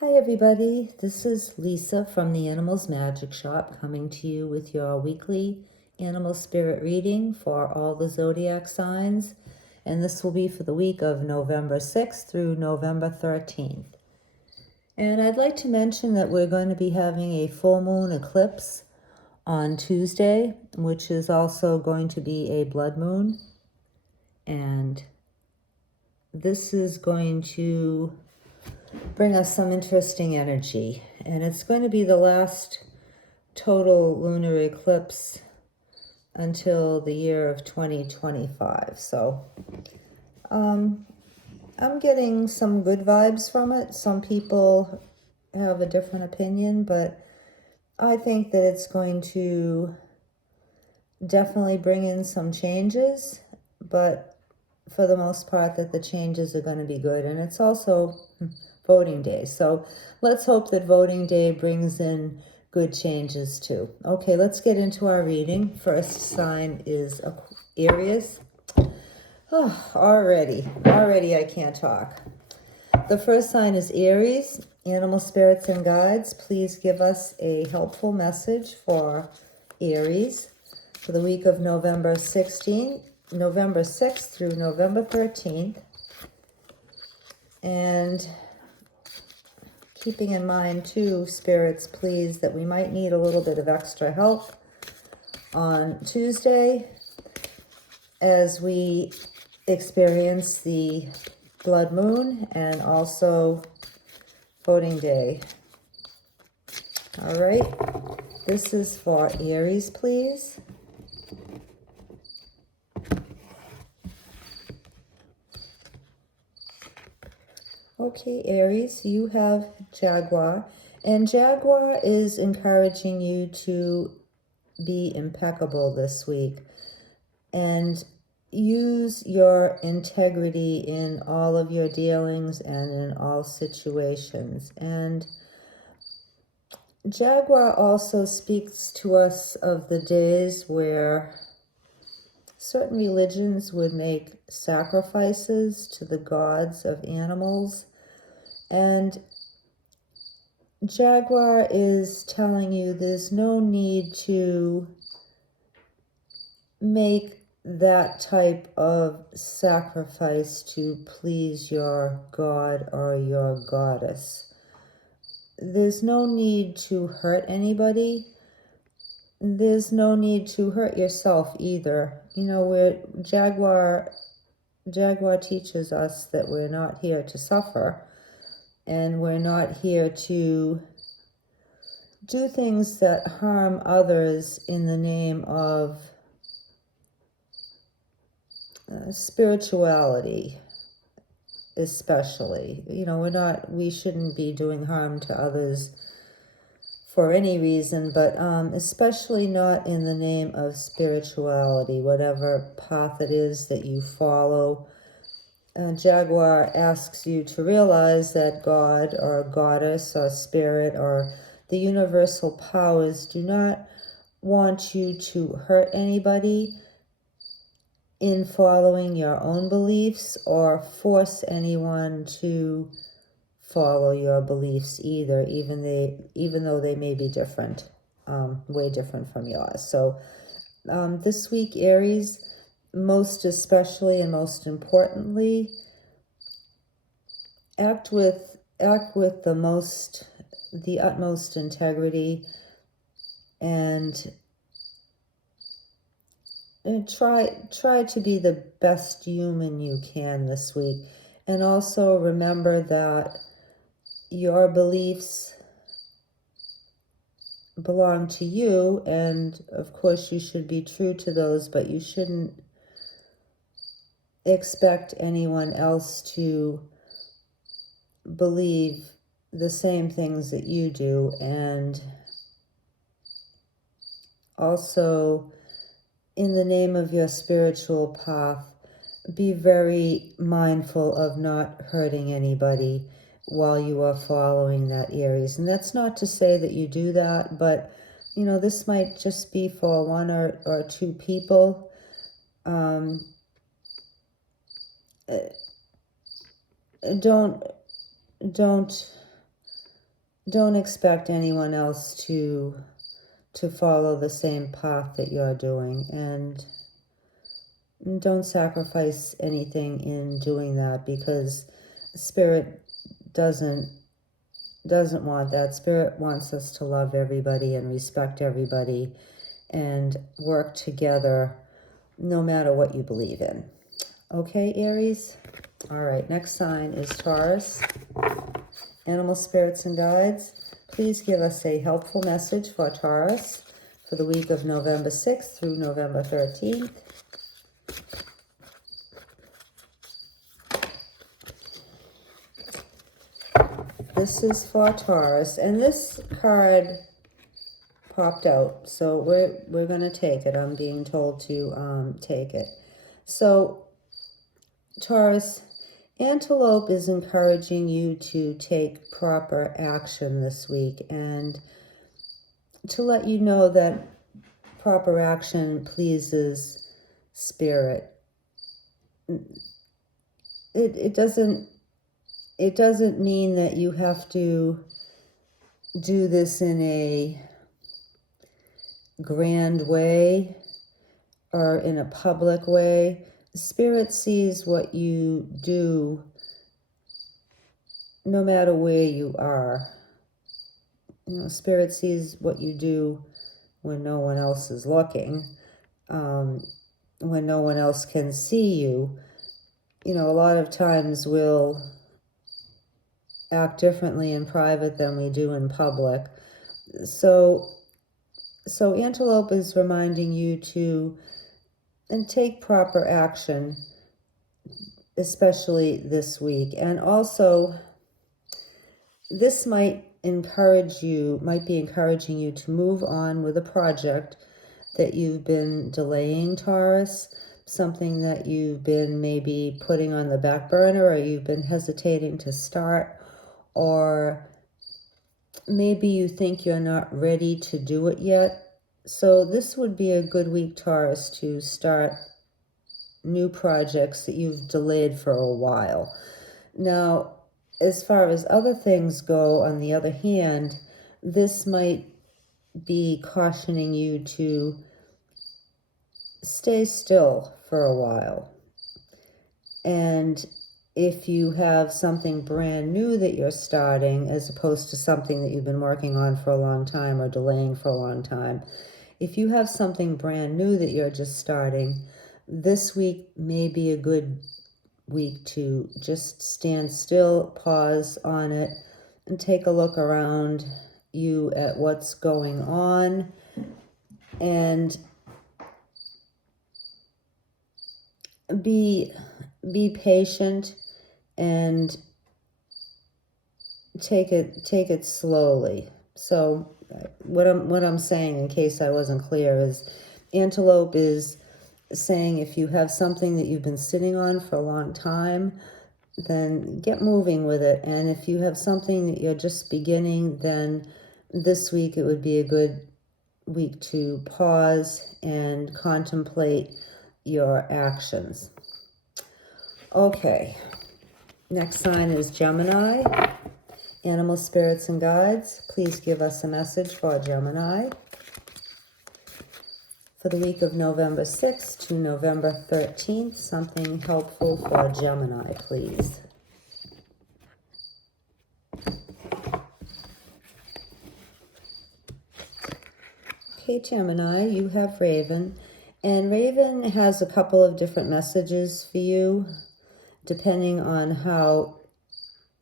Hi everybody, this is Lisa from the Animals Magic Shop coming to you with your weekly animal spirit reading for all the zodiac signs, and this will be for the week of November 6th through November 13th. And I'd like to mention that we're going to be having a full moon eclipse on Tuesday, which is also going to be a blood moon, and this is going to bring us some interesting energy, and it's going to be the last total lunar eclipse until the year of 2025. So I'm getting some good vibes from it. Some people have a different opinion, but I think that it's going to definitely bring in some changes, but for the most part that the changes are going to be good. And it's also voting day, so let's hope that voting day brings in good changes too. Okay, let's get into our reading. First sign is Aries. Oh, already I can't talk. The first sign is Aries. Animal spirits and guides, please give us a helpful message for Aries for the week of November 6th through November 13th. And keeping in mind too, spirits, please, that we might need a little bit of extra help on Tuesday as we experience the blood moon and also voting day. All right, this is for Aries, please. Okay, Aries, you have Jaguar, and Jaguar is encouraging you to be impeccable this week and use your integrity in all of your dealings and in all situations. And Jaguar also speaks to us of the days where certain religions would make sacrifices to the gods of animals. And Jaguar is telling you there's no need to make that type of sacrifice to please your god or your goddess. There's no need to hurt anybody. There's no need to hurt yourself either. You know, Jaguar teaches us that we're not here to suffer, and we're not here to do things that harm others in the name of spirituality, especially. You know, we shouldn't be doing harm to others for any reason, but especially not in the name of spirituality, whatever path it is that you follow. Jaguar asks you to realize that God or goddess or spirit or the universal powers do not want you to hurt anybody in following your own beliefs or force anyone to follow your beliefs either, even though they may be different, way different from yours. So this week, Aries, most especially and most importantly, act with the utmost integrity, and try to be the best human you can this week. And also remember that your beliefs belong to you, and of course you should be true to those, but you shouldn't expect anyone else to believe the same things that you do. And also, in the name of your spiritual path, be very mindful of not hurting anybody while you are following that Aries. And that's not to say that you do that, but you know, this might just be for one or two people. Don't don't expect anyone else to follow the same path that you're doing, and don't sacrifice anything in doing that, because Spirit doesn't want that. Spirit wants us to love everybody and respect everybody and work together no matter what you believe in. Okay, Aries? All right, next sign is Taurus. Animal spirits and guides, please give us a helpful message for Taurus for the week of November 6th through November 13th. This is for Taurus, and this card popped out, so we're going to take it. I'm being told to take it. So, Taurus, Antelope is encouraging you to take proper action this week, and to let you know that proper action pleases Spirit. It doesn't mean that you have to do this in a grand way or in a public way. Spirit sees what you do no matter where you are. You know, Spirit sees what you do when no one else is looking, when no one else can see you. You know, a lot of times we'll act differently in private than we do in public. So Antelope is reminding you to take proper action, especially this week. And also, this might be encouraging you to move on with a project that you've been delaying, Taurus, something that you've been maybe putting on the back burner, or you've been hesitating to start, or maybe you think you're not ready to do it yet. So this would be a good week, Taurus, to start new projects that you've delayed for a while. Now, as far as other things go, on the other hand, this might be cautioning you to stay still for a while. And if you have something brand new that you're starting, as opposed to something that you've been working on for a long time or delaying for a long time, if you have something brand new that you're just starting, this week may be a good week to just stand still, pause on it, and take a look around you at what's going on, and be patient and take it slowly. So what I'm saying, in case I wasn't clear, is Antelope is saying if you have something that you've been sitting on for a long time, then get moving with it. And if you have something that you're just beginning, then this week it would be a good week to pause and contemplate your actions. Okay, next sign is Gemini. Animal spirits and guides, please give us a message for Gemini for the week of November 6th to November 13th. Something helpful for Gemini, please. Okay, Gemini, you have Raven. And Raven has a couple of different messages for you, depending on how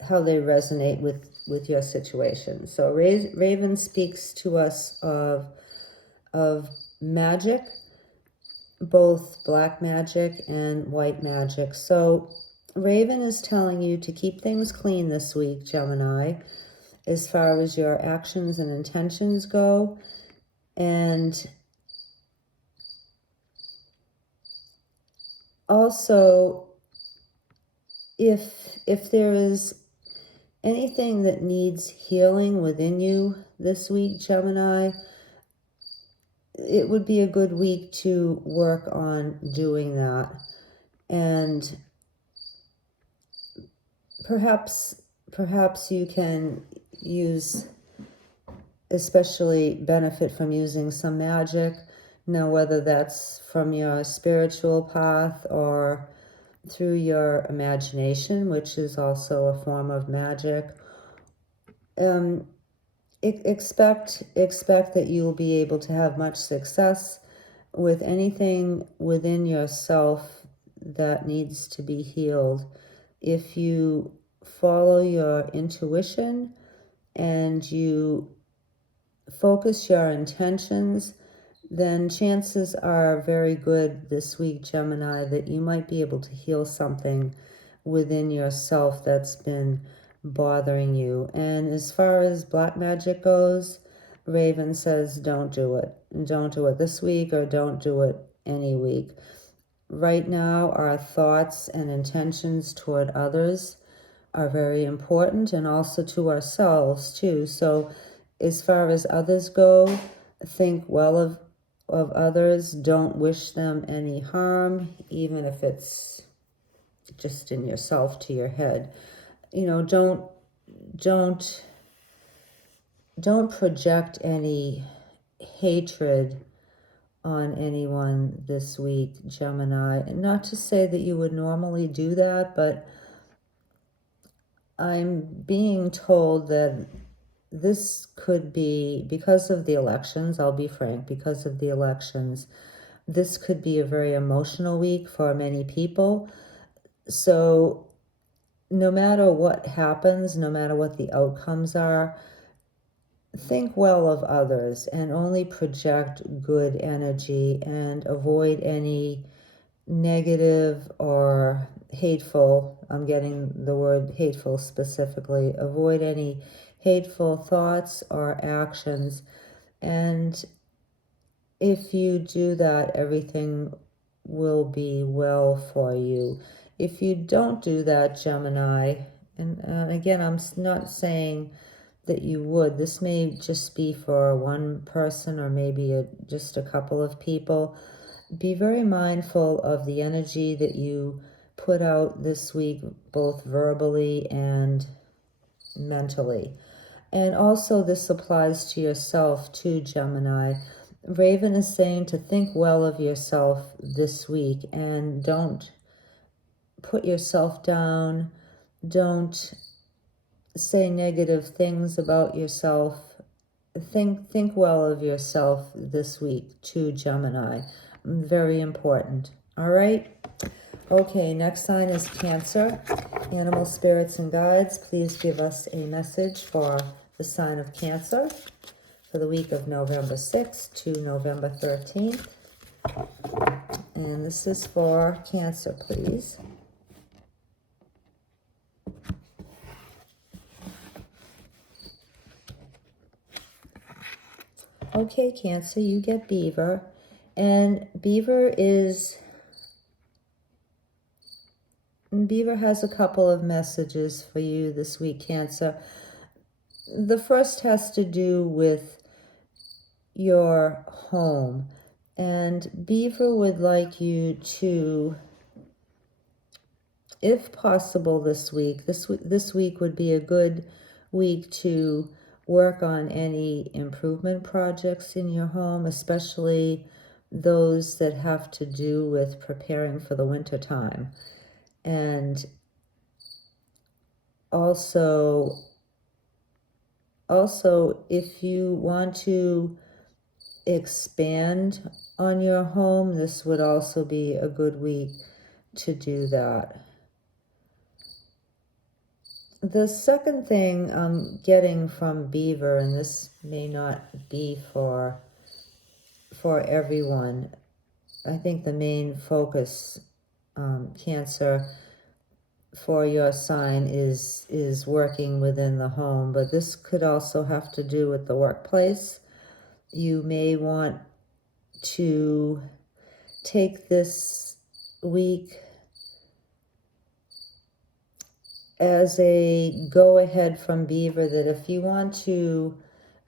they resonate with your situation. So Raven speaks to us of magic, both black magic and white magic. So Raven is telling you to keep things clean this week, Gemini, as far as your actions and intentions go. And also, if there is anything that needs healing within you this week, Gemini, it would be a good week to work on doing that. And perhaps you can use especially benefit from using some magic. Now, whether that's from your spiritual path or through your imagination, which is also a form of magic, expect that you'll be able to have much success with anything within yourself that needs to be healed. If you follow your intuition and you focus your intentions, then chances are very good this week, Gemini, that you might be able to heal something within yourself that's been bothering you. And as far as black magic goes, Raven says don't do it. Don't do it this week, or don't do it any week. Right now, our thoughts and intentions toward others are very important, and also to ourselves too. So as far as others go, think well of others. Don't wish them any harm, even if it's just in yourself, to your head. You know, don't project any hatred on anyone this week, Gemini. And not to say that you would normally do that, but I'm being told that this could be, because of the elections, I'll be frank, because of the elections, this could be a very emotional week for many people. So no matter what happens, no matter what the outcomes are, think well of others and only project good energy, and avoid any negative or hateful, I'm getting the word hateful specifically, avoid any hateful thoughts or actions. And if you do that, everything will be well for you. If you don't do that, Gemini, and again, I'm not saying that you would. This may just be for one person, or maybe just a couple of people. Be very mindful of the energy that you put out this week, both verbally and mentally. And also this applies to yourself too, Gemini. Raven is saying to think well of yourself this week, and don't put yourself down. Don't say negative things about yourself. Think well of yourself this week too, Gemini. Very important. All right. Okay, next sign is Cancer. Animal spirits and guides, please give us a message for the sign of Cancer for the week of November 6th to November 13th. And this is for Cancer, please. Okay, Cancer, you get Beaver. And Beaver has a couple of messages for you this week, Cancer. The first has to do with your home. And Beaver would like you to, if possible this week, this week would be a good week to work on any improvement projects in your home, especially those that have to do with preparing for the winter time. And also if you want to expand on your home, this would also be a good week to do that. The second thing I'm getting from Beaver, and this may not be for everyone, I think the main focus, Cancer, for your sign is working within the home, but this could also have to do with the workplace. You may want to take this week as a go-ahead from Beaver, that if you want to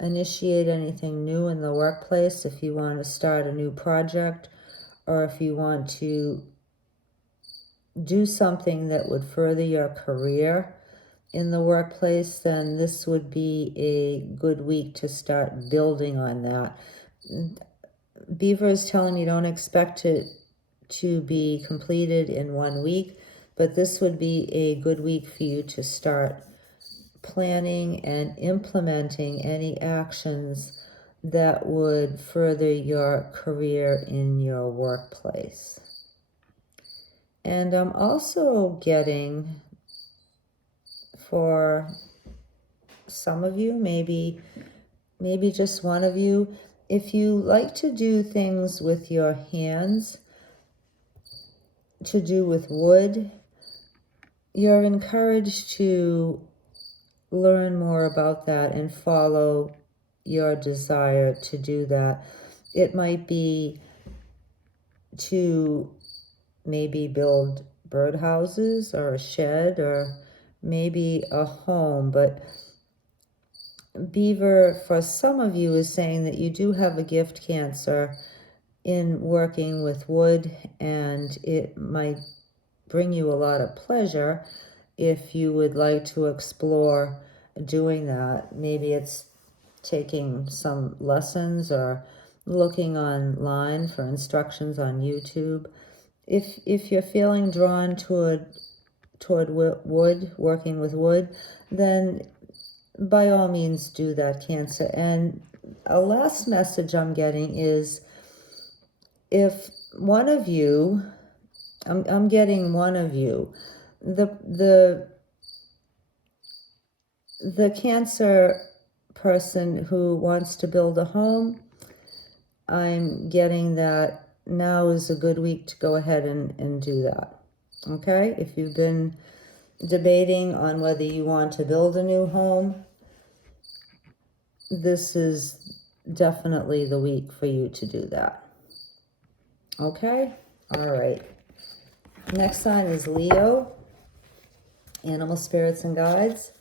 initiate anything new in the workplace, if you want to start a new project, or if you want to do something that would further your career, in the workplace, then this would be a good week to start building on that. Beaver is telling me don't expect it to be completed in 1 week, but this would be a good week for you to start planning and implementing any actions that would further your career in your workplace. And I'm also getting, for some of you, maybe just one of you, if you like to do things with your hands, to do with wood, you're encouraged to learn more about that and follow your desire to do that. It might be to maybe build birdhouses or a shed or maybe a home, but Beaver, for some of you, is saying that you do have a gift, Cancer, in working with wood, and it might bring you a lot of pleasure if you would like to explore doing that. Maybe it's taking some lessons or looking online for instructions on YouTube. If you're feeling drawn toward wood, working with wood, then by all means do that, Cancer. And a last message I'm getting is, if one of you, I'm getting one of you, the Cancer person who wants to build a home, I'm getting that now is a good week to go ahead and do that. Okay? If you've been debating on whether you want to build a new home, this is definitely the week for you to do that. Okay? All right. Next sign is Leo. Animal spirits and guides.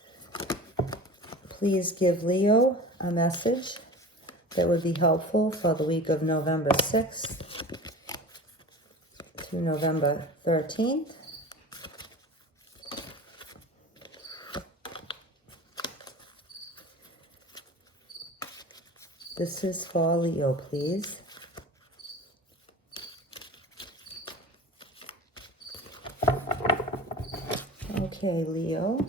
Please give Leo a message that would be helpful for the week of November 6th through November 13th. This is for Leo, please. Okay, Leo.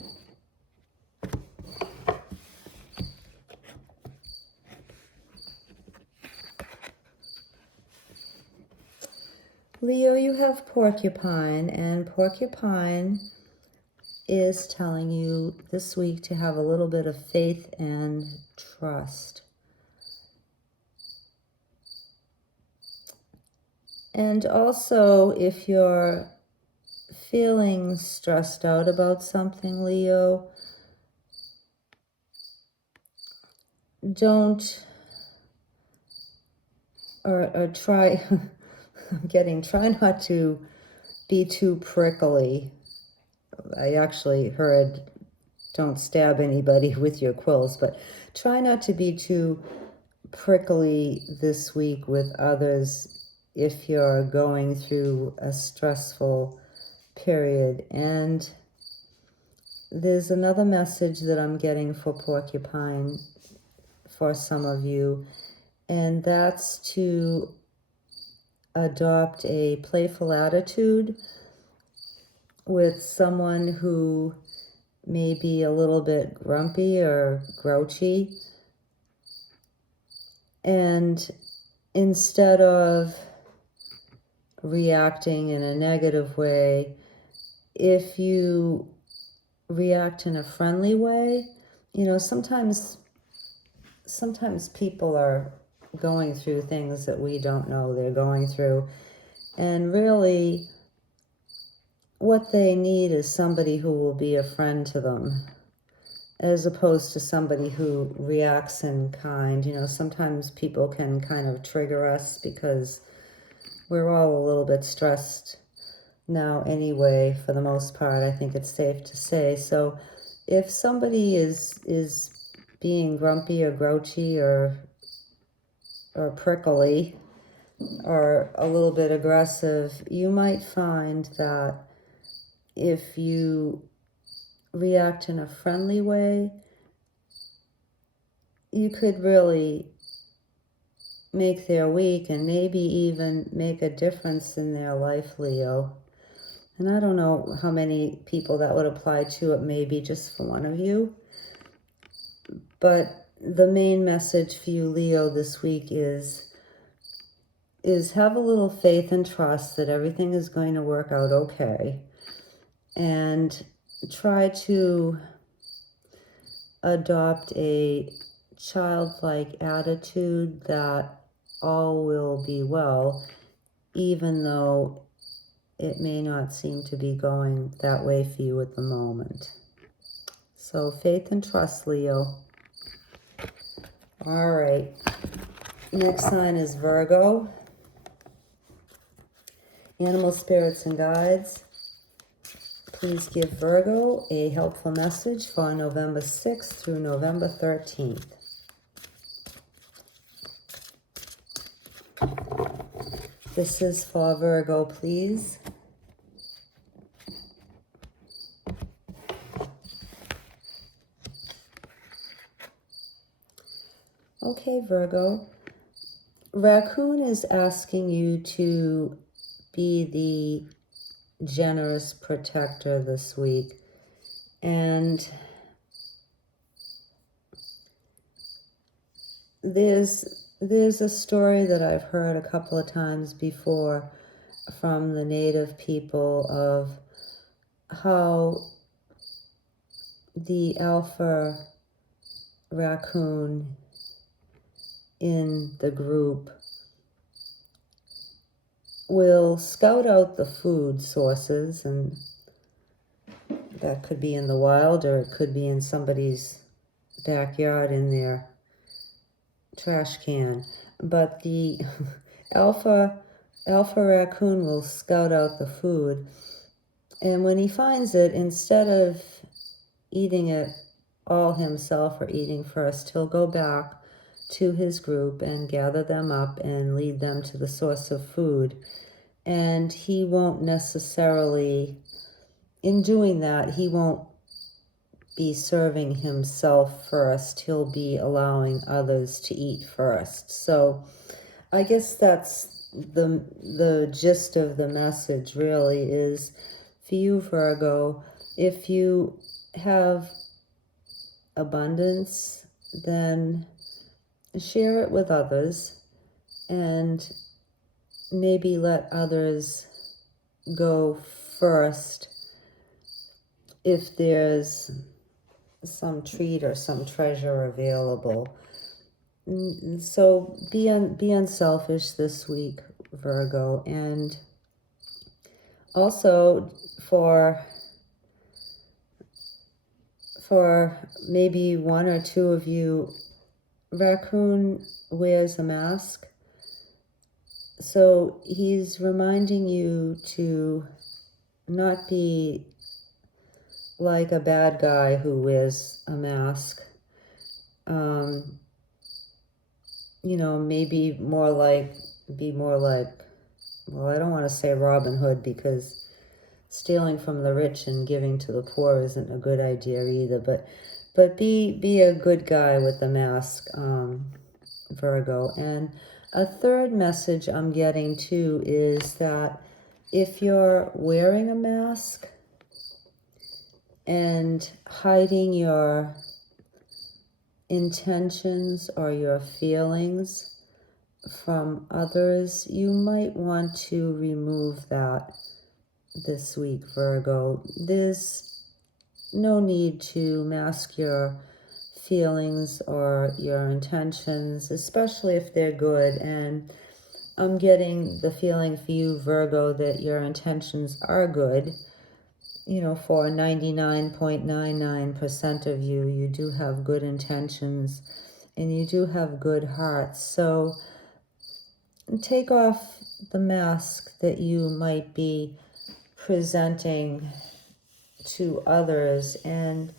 Leo, you have Porcupine, and Porcupine is telling you this week to have a little bit of faith and trust. And also, if you're feeling stressed out about something, Leo, don't, or try, try not to be too prickly. I actually heard don't stab anybody with your quills, but try not to be too prickly this week with others if you're going through a stressful period. And there's another message that I'm getting for Porcupine for some of you, and that's to adopt a playful attitude with someone who may be a little bit grumpy or grouchy. And instead of reacting in a negative way, if you react in a friendly way, you know, sometimes people are going through things that we don't know they're going through. And really, what they need is somebody who will be a friend to them, as opposed to somebody who reacts in kind. You know, sometimes people can kind of trigger us because we're all a little bit stressed now anyway, for the most part, I think it's safe to say. So if somebody is being grumpy or grouchy or prickly or a little bit aggressive, you might find that if you react in a friendly way, you could really make their week and maybe even make a difference in their life, Leo. And I don't know how many people that would apply to. It may be just for one of you. But the main message for you, Leo, this week is have a little faith and trust that everything is going to work out okay. And try to adopt a childlike attitude that all will be well, even though it may not seem to be going that way for you at the moment. So faith and trust, Leo. All right. Next sign is Virgo. Animal spirits and guides, please give Virgo a helpful message for November 6th through November 13th. This is for Virgo, please. Okay, Virgo. Raccoon is asking you to be the generous protector this week. And there's a story that I've heard a couple of times before from the native people of how the alpha raccoon in the group will scout out the food sources, and that could be in the wild or it could be in somebody's backyard in their trash can. But the alpha raccoon will scout out the food, and when he finds it, instead of eating it all himself or eating first, he'll go back to his group and gather them up and lead them to the source of food. And he won't necessarily, in doing that, he won't be serving himself first. He'll be allowing others to eat first. So I guess that's the gist of the message, really, is for you, Virgo, if you have abundance, then share it with others and maybe let others go first if there's some treat or some treasure available. So be unselfish this week, Virgo. And also for maybe one or two of you, Raccoon wears a mask. So he's reminding you to not be like a bad guy who wears a mask. Maybe be more like, well, I don't want to say Robin Hood, because stealing from the rich and giving to the poor isn't a good idea either. But be a good guy with the mask, Virgo. And a third message I'm getting too is that if you're wearing a mask and hiding your intentions or your feelings from others, you might want to remove that this week, Virgo. There's no need to mask your feelings or your intentions, especially if they're good. And I'm getting the feeling for you, Virgo, that your intentions are good. For 99.99% of you, you do have good intentions and you do have good hearts. So take off the mask that you might be presenting to others and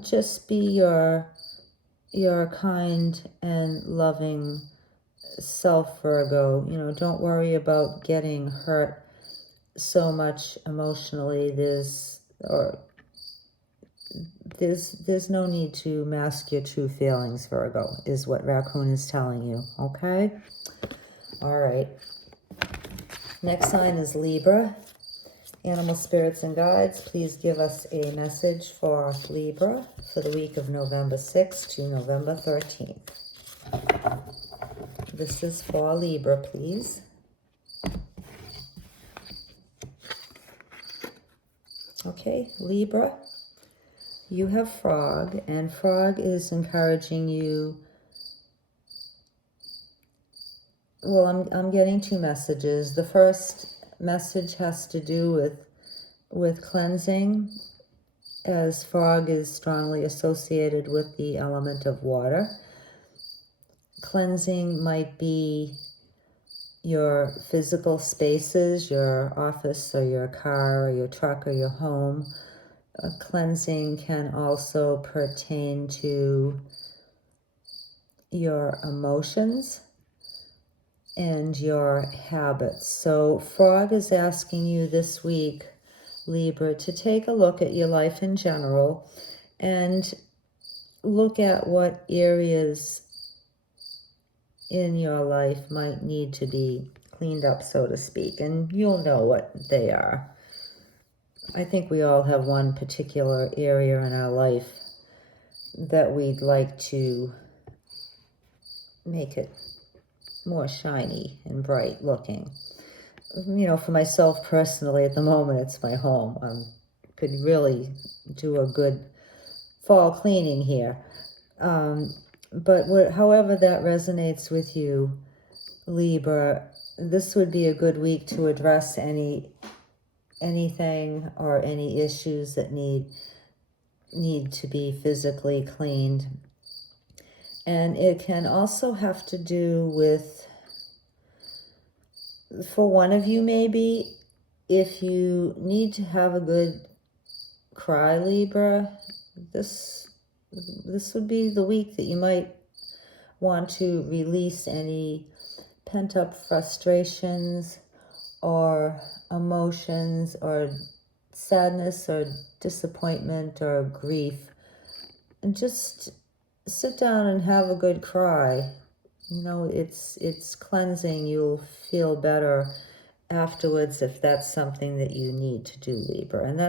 just be your kind and loving self, Virgo. Don't worry about getting hurt so much emotionally. there's no need to mask your true feelings, Virgo, is what Raccoon is telling you, okay? All right. Next sign is Libra. Animal spirits and guides, please give us a message for Libra for the week of November 6th to November 13th. This is for Libra, please. Okay, Libra, you have Frog, and Frog is encouraging you. Well, I'm getting two messages. The first message has to do with cleansing, as Frog is strongly associated with the element of water. Cleansing might be your physical spaces, your office or your car or your truck or your home. Cleansing can also pertain to your emotions and your habits. So Frog is asking you this week, Libra, to take a look at your life in general and look at what areas in your life might need to be cleaned up, so to speak, and you'll know what they are. I think we all have one particular area in our life that we'd like to make it more shiny and bright looking. You know, for myself personally, at the moment, it's my home. Could really do a good fall cleaning here. But however that resonates with you, Libra, this would be a good week to address anything or any issues that need to be physically cleaned. And it can also have to do with, for one of you maybe, if you need to have a good cry, Libra, this would be the week that you might want to release any pent-up frustrations or emotions or sadness or disappointment or grief, and just sit down and have a good cry. You know, it's cleansing. You'll feel better afterwards if that's something that you need to do, Libra. And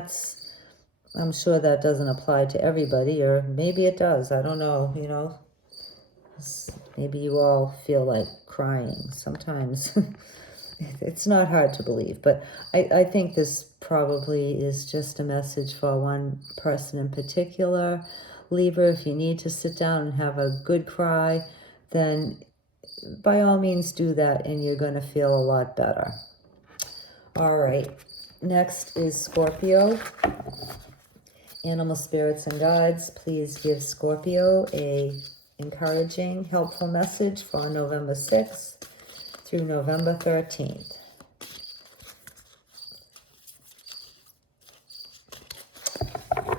I'm sure that doesn't apply to everybody, or maybe it does. I don't know, you know. Maybe you all feel like crying sometimes. It's not hard to believe, but I think this probably is just a message for one person in particular. Libra, if you need to sit down and have a good cry, then by all means do that, and you're going to feel a lot better. All right, next is Scorpio. Animal spirits and guides, please give Scorpio a encouraging, helpful message for November 6th through November 13th.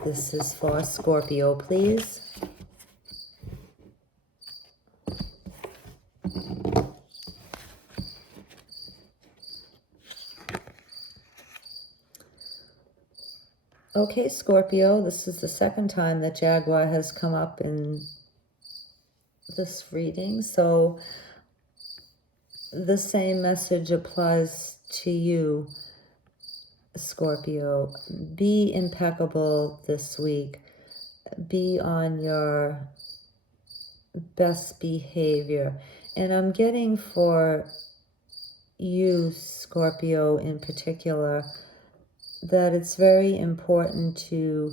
This is for Scorpio, please. Okay, Scorpio, this is the second time that Jaguar has come up in this reading, so the same message applies to you, Scorpio. Be impeccable this week. Be on your best behavior. And I'm getting for you, Scorpio, in particular, that it's very important to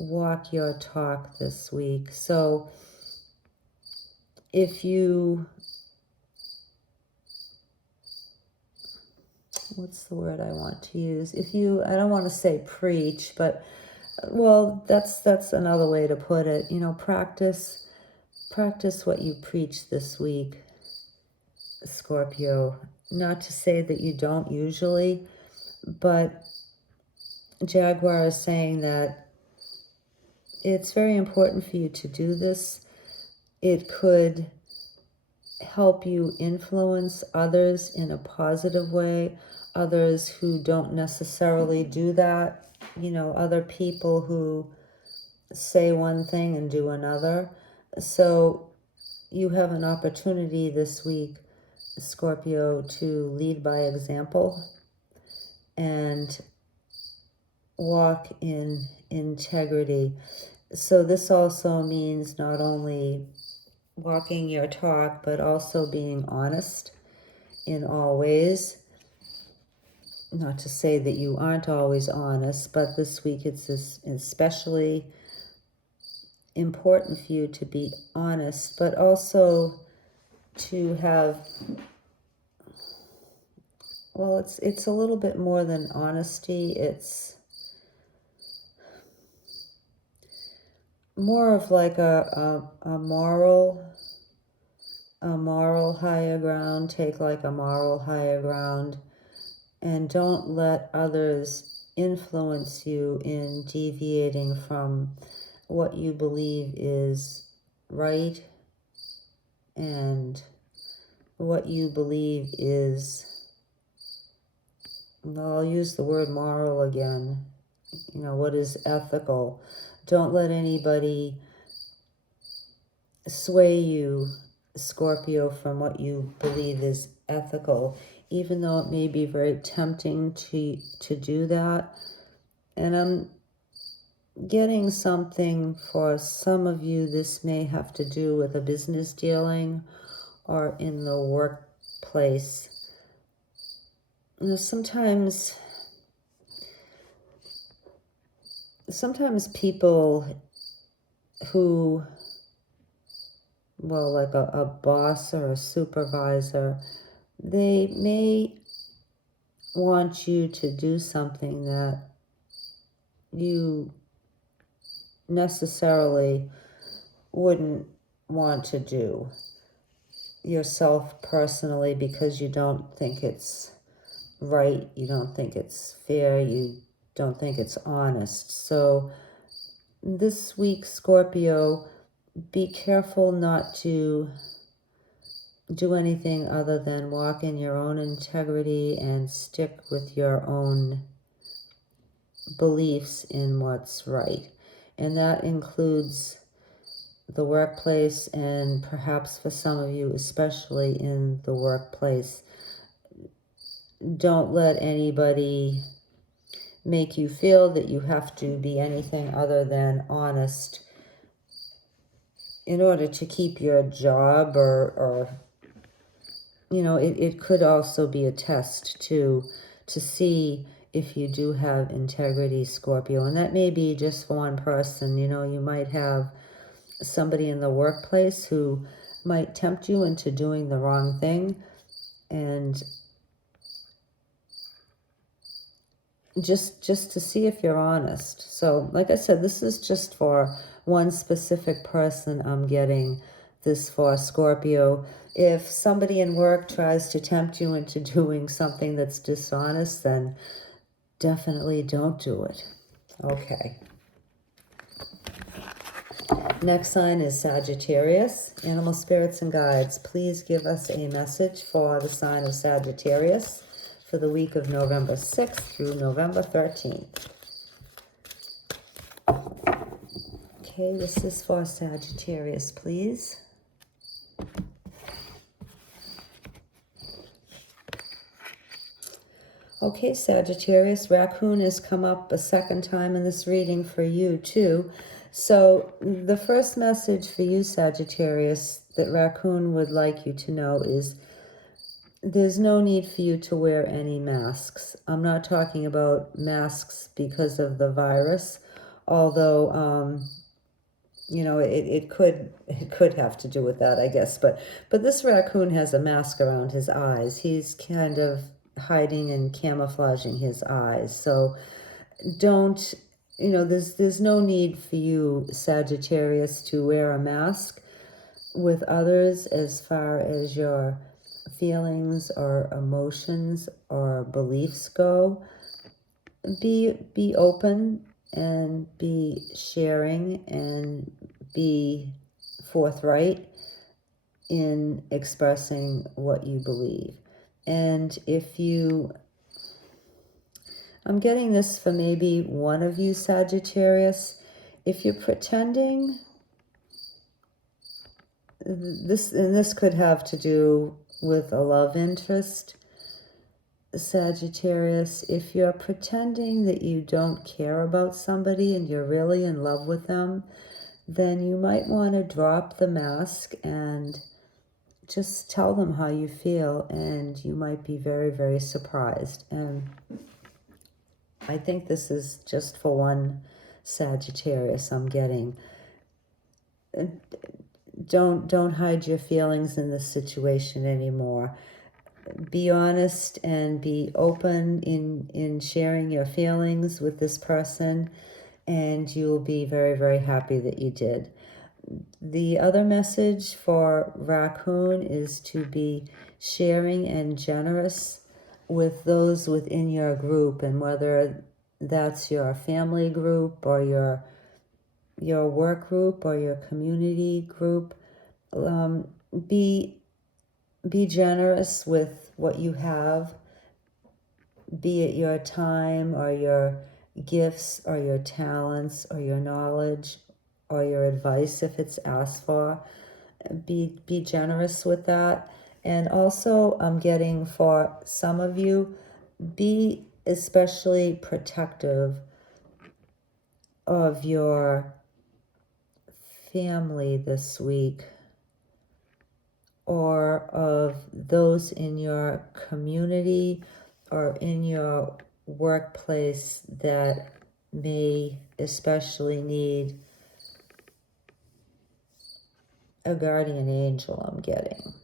walk your talk this week. So if you, what's the word I want to use? If you, I don't want to say preach, but, well, that's another way to put it. You know, practice what you preach this week, Scorpio. Not to say that you don't usually, but Jaguar is saying that it's very important for you to do this. It could help you influence others in a positive way, others who don't necessarily do that, you know, other people who say one thing and do another. So you have an opportunity this week, Scorpio, to lead by example and walk in integrity. So this also means not only walking your talk, but also being honest in all ways. Not to say that you aren't always honest, but this week it's especially important for you to be honest, but also to have, well, it's a little bit more than honesty. It's more of like a moral higher ground. Take like a moral higher ground, and don't let others influence you in deviating from what you believe is right and what you believe is, well, I'll use the word moral again, what is ethical. Don't let anybody sway you, Scorpio, from what you believe is ethical, even though it may be very tempting to do that. And I'm getting something for some of you. This may have to do with a business dealing or in the workplace. Sometimes people who, well, like a boss or a supervisor, they may want you to do something that you necessarily wouldn't want to do yourself personally, because you don't think it's right, you don't think it's fair, you don't think it's honest. So this week, Scorpio, be careful not to do anything other than walk in your own integrity and stick with your own beliefs in what's right. And that includes the workplace, and perhaps for some of you, especially in the workplace. Don't let anybody make you feel that you have to be anything other than honest in order to keep your job, or it could also be a test to see if you do have integrity, Scorpio. And that may be just for one person. You might have somebody in the workplace who might tempt you into doing the wrong thing, and just to see if you're honest. So like I said, this is just for one specific person. I'm getting this for, Scorpio. If somebody in work tries to tempt you into doing something that's dishonest, then definitely don't do it. Okay. Next sign is Sagittarius. Animal spirits and guides, please give us a message for the sign of Sagittarius for the week of November 6th through November 13th. Okay, this is for Sagittarius, please. Okay, Sagittarius, raccoon has come up a second time in this reading for you too. So the first message for you, Sagittarius, that raccoon would like you to know is there's no need for you to wear any masks. I'm not talking about masks because of the virus, although it could have to do with that, I guess. But this raccoon has a mask around his eyes. He's kind of hiding and camouflaging his eyes. So don't, there's no need for you, Sagittarius, to wear a mask with others as far as your feelings or emotions or beliefs go. Be open and be sharing and be forthright in expressing what you believe. And I'm getting this for maybe one of you, Sagittarius. If you're pretending, this could have to do with a love interest, Sagittarius. If you're pretending that you don't care about somebody and you're really in love with them, then you might want to drop the mask and just tell them how you feel, and you might be very, very surprised. And I think this is just for one Sagittarius I'm getting. Don't hide your feelings in this situation anymore. Be honest and be open in sharing your feelings with this person, and you'll be very, very happy that you did. The other message for Raccoon is to be sharing and generous with those within your group, and whether that's your family group or your work group or your community group, be generous with what you have, be it your time or your gifts or your talents or your knowledge or your advice if it's asked for. Be generous with that. And also I'm getting for some of you, be especially protective of your family this week, or of those in your community or in your workplace that may especially need a guardian angel, I'm getting.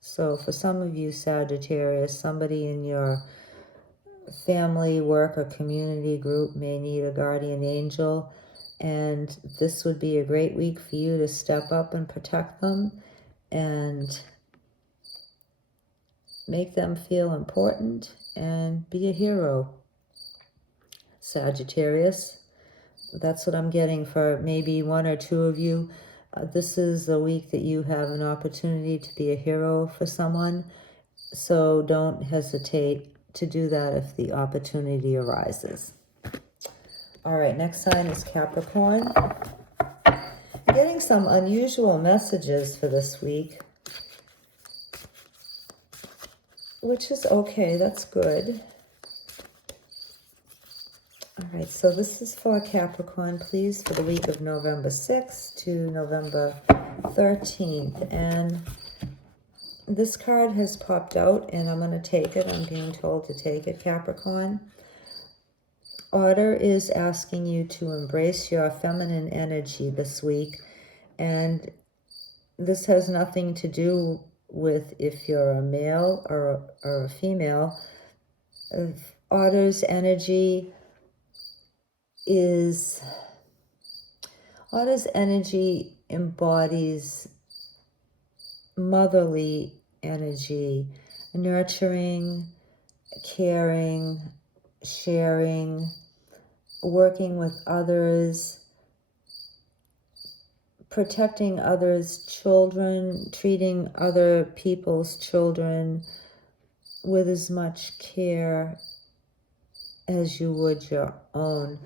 So for some of you Sagittarius, somebody in your family, work, or community group may need a guardian angel, and this would be a great week for you to step up and protect them and make them feel important and be a hero, Sagittarius. That's what I'm getting for maybe one or two of you. This is a week that you have an opportunity to be a hero for someone, so don't hesitate to do that if the opportunity arises. All right, next sign is Capricorn. I'm getting some unusual messages for this week, which is okay, that's good. All right, so this is for Capricorn, please, for the week of November 6th to November 13th. And this card has popped out, and I'm going to take it. I'm being told to take it, Capricorn. Otter is asking you to embrace your feminine energy this week. And this has nothing to do with if you're a male or a female. Otter's energy embodies motherly energy, nurturing, caring, sharing, working with others, protecting others' children, treating other people's children with as much care as you would your own.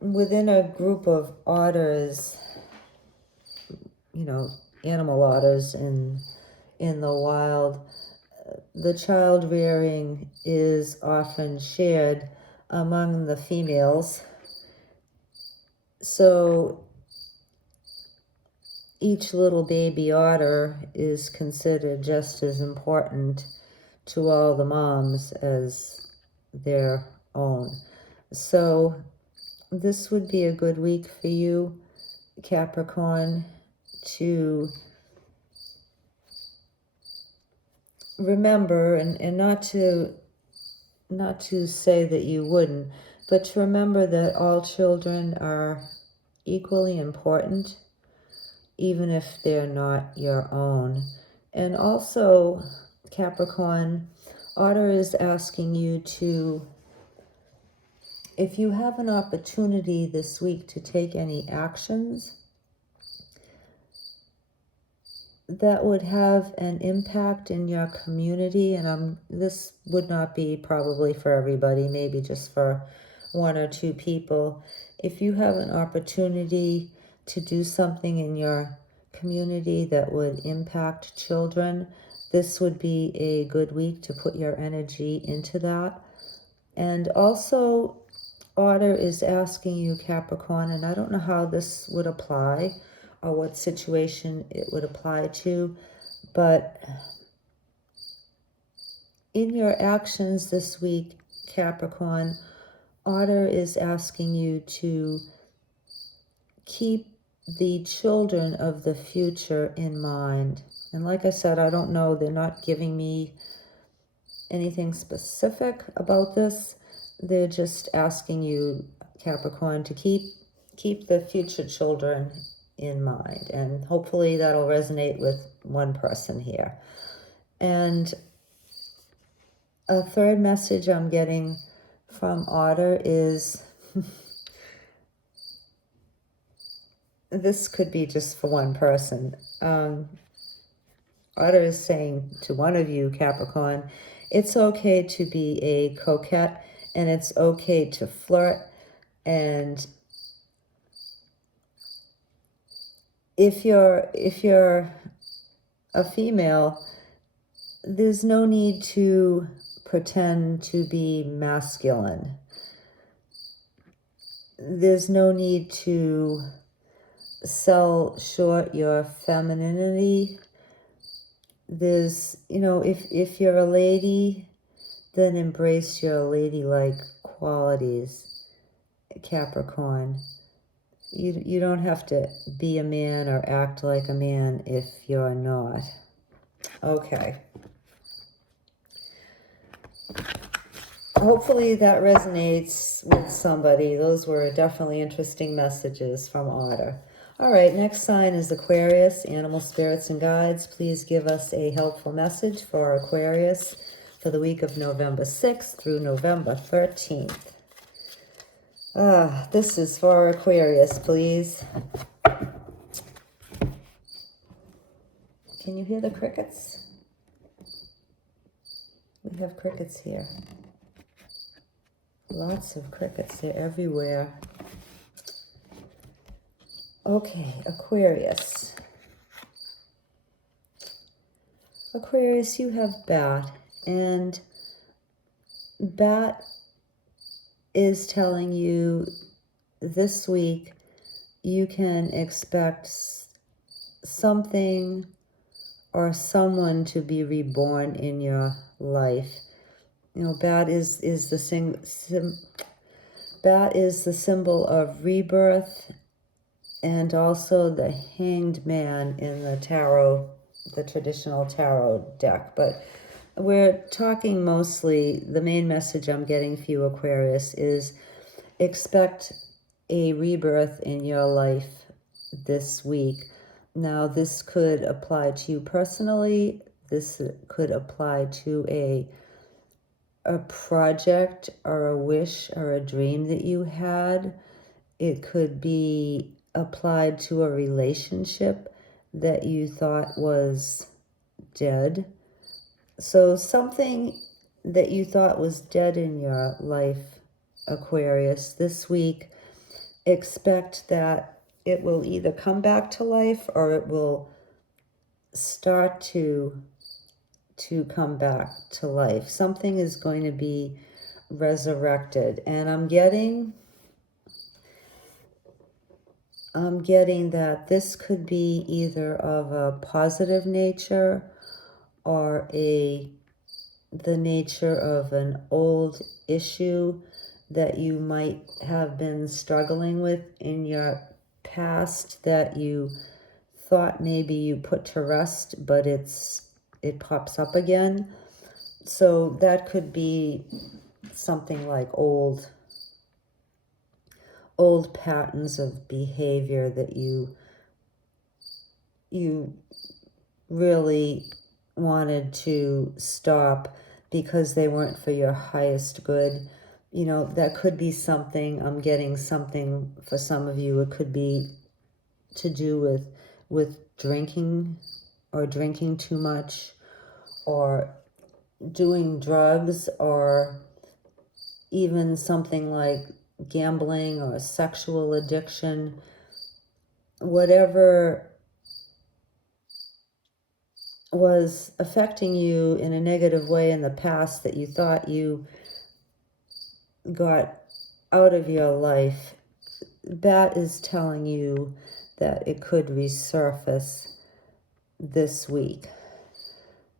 Within a group of otters, animal otters in the wild, the child rearing is often shared among the females. So each little baby otter is considered just as important to all the moms as their own. So this would be a good week for you, Capricorn, to remember, and not to say that you wouldn't, but to remember that all children are equally important, even if they're not your own. And also, Capricorn, Otter is asking you to, if you have an opportunity this week to take any actions that would have an impact in your community, and this would not be probably for everybody, maybe just for one or two people. If you have an opportunity to do something in your community that would impact children, this would be a good week to put your energy into that. And also, Otter is asking you, Capricorn, and I don't know how this would apply or what situation it would apply to, but in your actions this week, Capricorn, Otter is asking you to keep the children of the future in mind. And like I said, I don't know, they're not giving me anything specific about this. They're just asking you, Capricorn, to keep the future children in mind. And hopefully that'll resonate with one person here. And a third message I'm getting from Otter is this could be just for one person. Otter is saying to one of you, Capricorn, it's okay to be a coquette, and it's okay to flirt. And if you're a female, there's no need to pretend to be masculine. There's no need to sell short your femininity. There's, if you're a lady, then embrace your ladylike qualities, Capricorn. You don't have to be a man or act like a man if you're not. Okay. Hopefully that resonates with somebody. Those were definitely interesting messages from Otter. All right, next sign is Aquarius, animal spirits and guides. Please give us a helpful message for Aquarius for the week of November 6th through November 13th. This is for Aquarius, please. Can you hear the crickets? We have crickets here. Lots of crickets. They're everywhere. Okay, Aquarius. Aquarius, you have Bat, and Bat is telling you this week you can expect something or someone to be reborn in your life. Bat is the Bat is the symbol of rebirth, and also the Hanged Man in the tarot, the traditional tarot deck. But we're talking mostly, the main message I'm getting for you, Aquarius, is expect a rebirth in your life this week. Now, this could apply to you personally. This could apply to a project or a wish or a dream that you had. It could be applied to a relationship that you thought was dead. So something that you thought was dead in your life, Aquarius, this week, expect that it will either come back to life or it will start to come back to life. Something is going to be resurrected. And I'm getting that this could be either of a positive nature or the nature of an old issue that you might have been struggling with in your past that you thought maybe you put to rest, but it pops up again. So that could be something like old patterns of behavior that you really wanted to stop because they weren't for your highest good. That could be something. I'm getting something for some of you. It could be to do with drinking or drinking too much or doing drugs, or even something like gambling or sexual addiction, whatever was affecting you in a negative way in the past that you thought you got out of your life, that is telling you that it could resurface this week.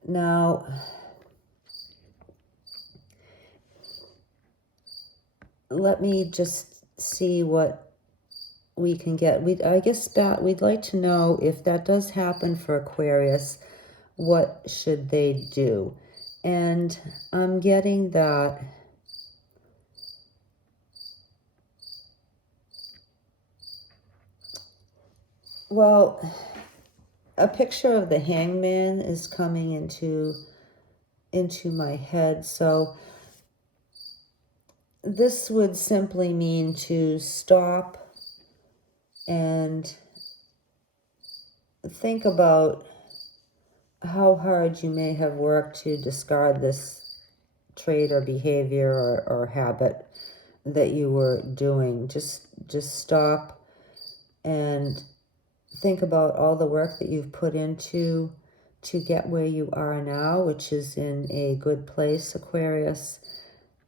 Now, let me just see what we can get. We'd like to know if that does happen for Aquarius, what should they do? And I'm getting that well, a picture of the Hangman is coming into my head. So this would simply mean to stop and think about how hard you may have worked to discard this trait or behavior or habit that you were doing. Just stop and think about all the work that you've put into to get where you are now, which is in a good place, Aquarius.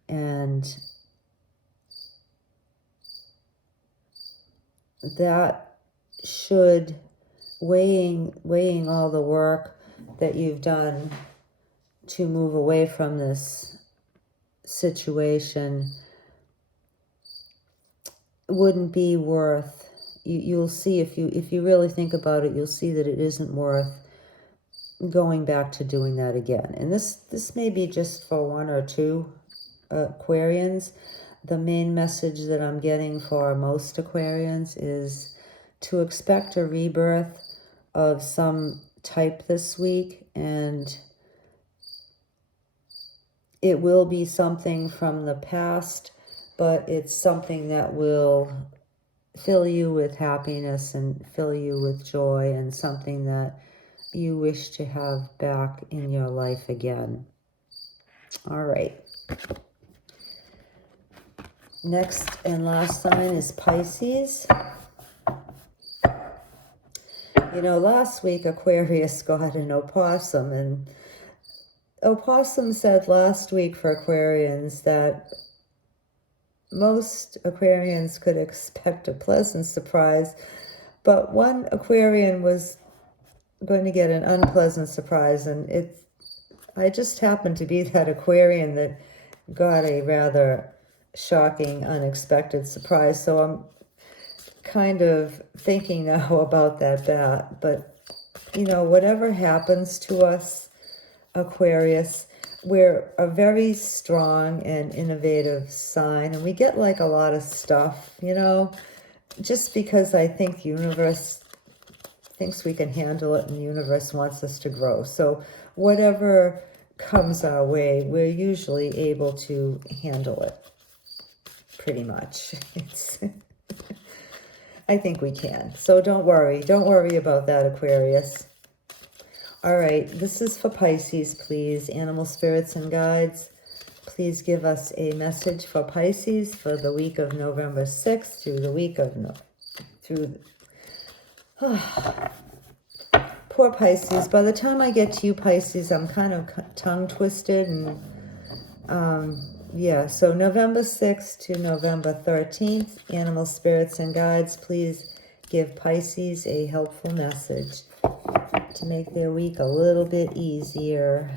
And that should, weighing all the work that you've done to move away from this situation, wouldn't be worth, you'll see if you really think about it, you'll see that it isn't worth going back to doing that again. And this may be just for one or two Aquarians. The main message that I'm getting for most Aquarians is to expect a rebirth of some type this week, and it will be something from the past, but it's something that will fill you with happiness and fill you with joy, and something that you wish to have back in your life again. All right. Next and last sign is Pisces. You know, last week Aquarius got an opossum, and opossum said last week for Aquarians that most Aquarians could expect a pleasant surprise, but one Aquarian was going to get an unpleasant surprise, and I just happened to be that Aquarian that got a rather shocking, unexpected surprise. So I'm kind of thinking now about that. But, you know, whatever happens to us, Aquarius, we're a very strong and innovative sign, and we get like a lot of stuff, you know, just because I think the universe thinks we can handle it, and the universe wants us to grow. So whatever comes our way, we're usually able to handle it. Pretty much. I think we can. So don't worry about that, Aquarius. All right, this is for Pisces, please. Animal spirits and guides, please give us a message for Pisces for the week of November 6th through the week of poor Pisces. By the time I get to you, Pisces, I'm kind of tongue twisted, and yeah, so November 6th to November 13th, animal spirits and guides, please give Pisces a helpful message to make their week a little bit easier.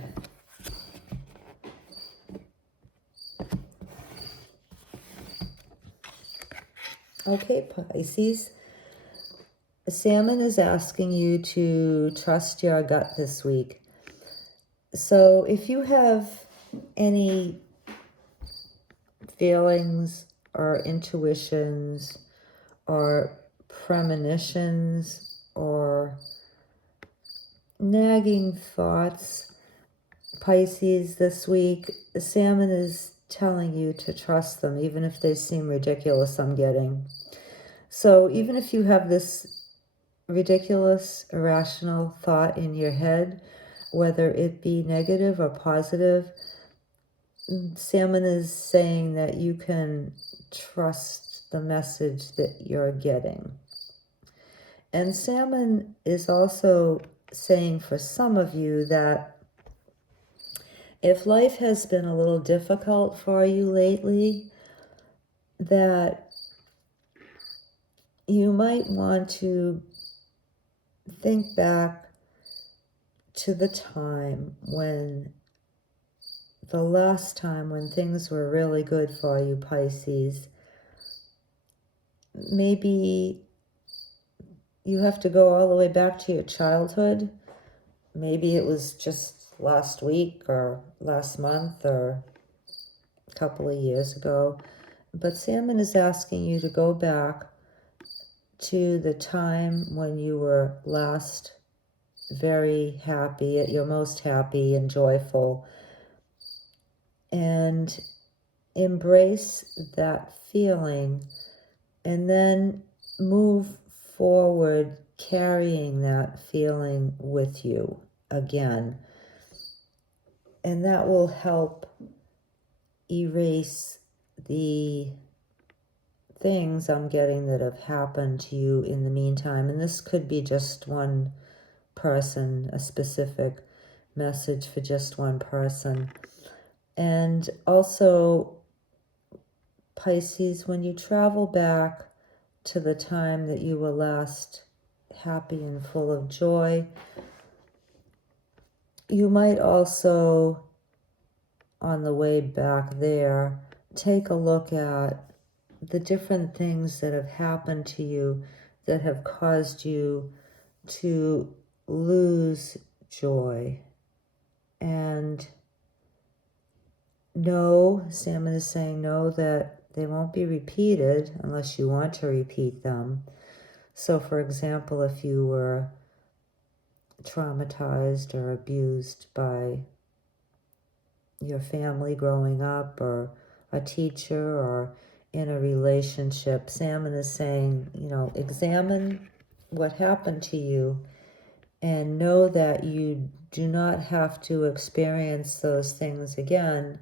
Okay, Pisces. Salmon is asking you to trust your gut this week. So if you have any feelings or intuitions or premonitions or nagging thoughts, Pisces, this week, Salmon is telling you to trust them, even if they seem ridiculous, I'm getting. So even if you have this ridiculous, irrational thought in your head, whether it be negative or positive, Salmon is saying that you can trust the message that you're getting. And Salmon is also saying for some of you that if life has been a little difficult for you lately, that you might want to think back to the last time when things were really good for you, Pisces. Maybe you have to go all the way back to your childhood. Maybe it was just last week or last month or a couple of years ago. But Salmon is asking you to go back to the time when you were last very happy, at your most happy and joyful, and embrace that feeling, and then move forward carrying that feeling with you again. And that will help erase the things I'm getting that have happened to you in the meantime. And this could be just one person, a specific message for just one person. And also, Pisces, when you travel back to the time that you were last happy and full of joy, you might also, on the way back there, take a look at the different things that have happened to you that have caused you to lose joy. And know, Salmon is saying, know that they won't be repeated unless you want to repeat them. So, for example, if you were traumatized or abused by your family growing up, or a teacher, or in a relationship, Salmon is saying, examine what happened to you and know that you do not have to experience those things again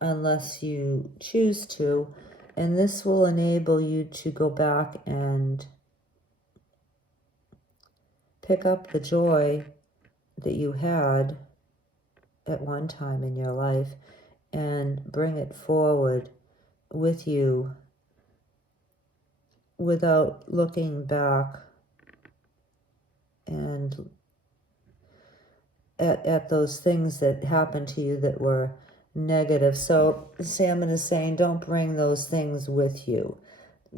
unless you choose to. And this will enable you to go back and pick up the joy that you had at one time in your life and bring it forward with you without looking back and at those things that happened to you that were negative. So Salmon is saying, don't bring those things with you.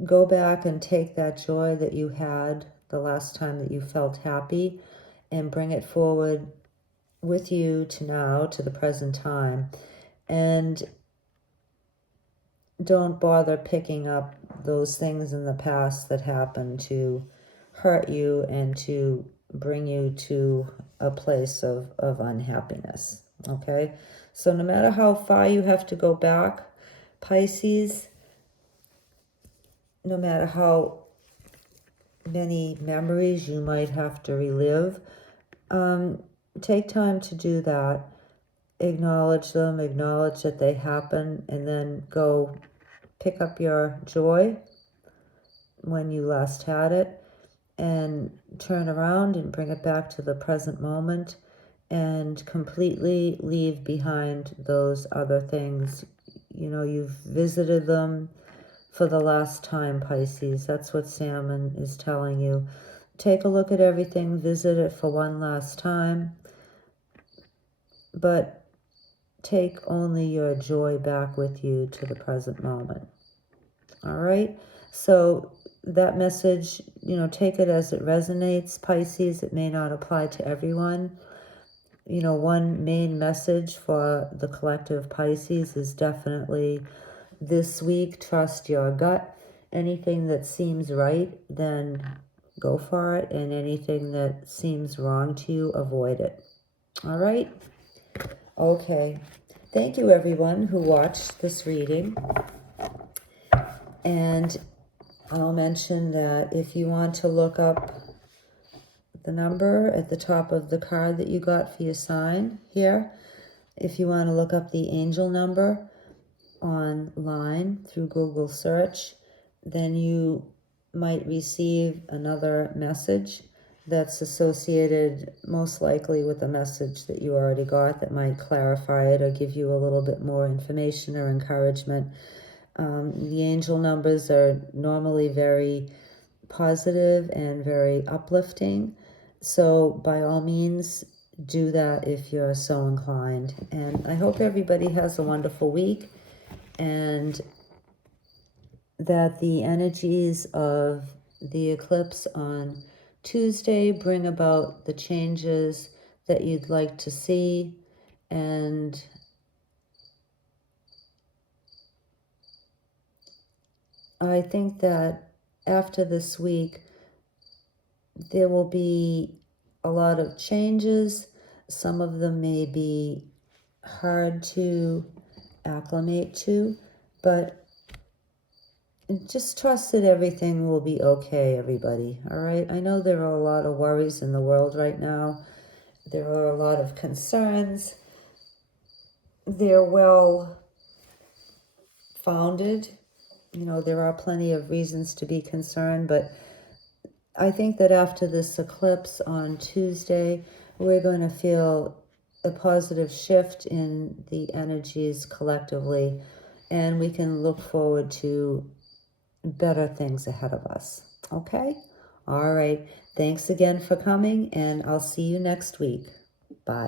Go back and take that joy that you had the last time that you felt happy and bring it forward with you to now, to the present time. And don't bother picking up those things in the past that happened to hurt you and to bring you to a place of unhappiness. Okay? So no matter how far you have to go back, Pisces, no matter how many memories you might have to relive, take time to do that. Acknowledge them, acknowledge that they happen, and then go pick up your joy when you last had it and turn around and bring it back to the present moment and completely leave behind those other things. You've visited them for the last time, Pisces. That's what Salmon is telling you. Take a look at everything, visit it for one last time, but take only your joy back with you to the present moment. All right? So that message, take it as it resonates, Pisces. It may not apply to everyone. One main message for the collective Pisces is definitely this week, trust your gut. Anything that seems right, then go for it. And anything that seems wrong to you, avoid it. All right? Okay. Thank you, everyone who watched this reading. And I'll mention that if you want to look up the number at the top of the card that you got for your sign here, If you want to look up the angel number online through Google search, then you might receive another message that's associated most likely with a message that you already got that might clarify it or give you a little bit more information or encouragement. The angel numbers are normally very positive and very uplifting. So by all means, do that if you're so inclined. And I hope everybody has a wonderful week, and that the energies of the eclipse on Tuesday bring about the changes that you'd like to see. And I think that after this week, there will be a lot of changes. Some of them may be hard to acclimate to, but just trust that everything will be okay, everybody. All right? I know there are a lot of worries in the world right now. There are a lot of concerns. They're well founded. You know, there are plenty of reasons to be concerned, but I think that after this eclipse on Tuesday, we're going to feel a positive shift in the energies collectively, and we can look forward to better things ahead of us. Okay? All right. Thanks again for coming, and I'll see you next week. Bye.